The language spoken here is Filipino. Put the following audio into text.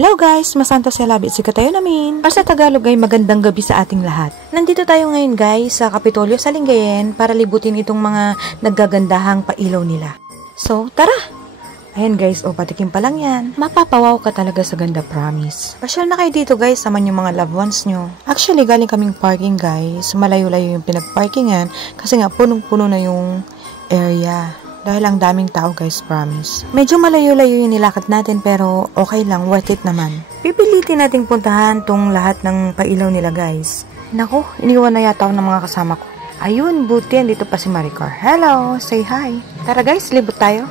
Hello guys, masanto sa labit si katayo namin. Para sa Tagalog ay magandang gabi sa ating lahat. Nandito tayo ngayon guys sa Kapitolyo sa Lingayen para libutin itong mga naggagandahang pailaw nila. So, tara! Ayan guys, patikim pa lang yan. Mapapawaw ka talaga sa ganda, promise. Pasyal na kayo dito guys, sama yung mga loved ones nyo. Actually, galing kaming parking guys. Malayo-layo yung pinagparkingan kasi nga punong-puno na yung area. Dahil ang daming tao guys, promise. Medyo malayo-layo yung nilakad natin pero okay lang, worth it naman. Pipilitin nating puntahan tong lahat ng pailaw nila guys. Naku, iniwan na yata ako ng mga kasama ko. Ayun, buti dito pa si Maricar. Hello, say hi. Tara guys, libot tayo.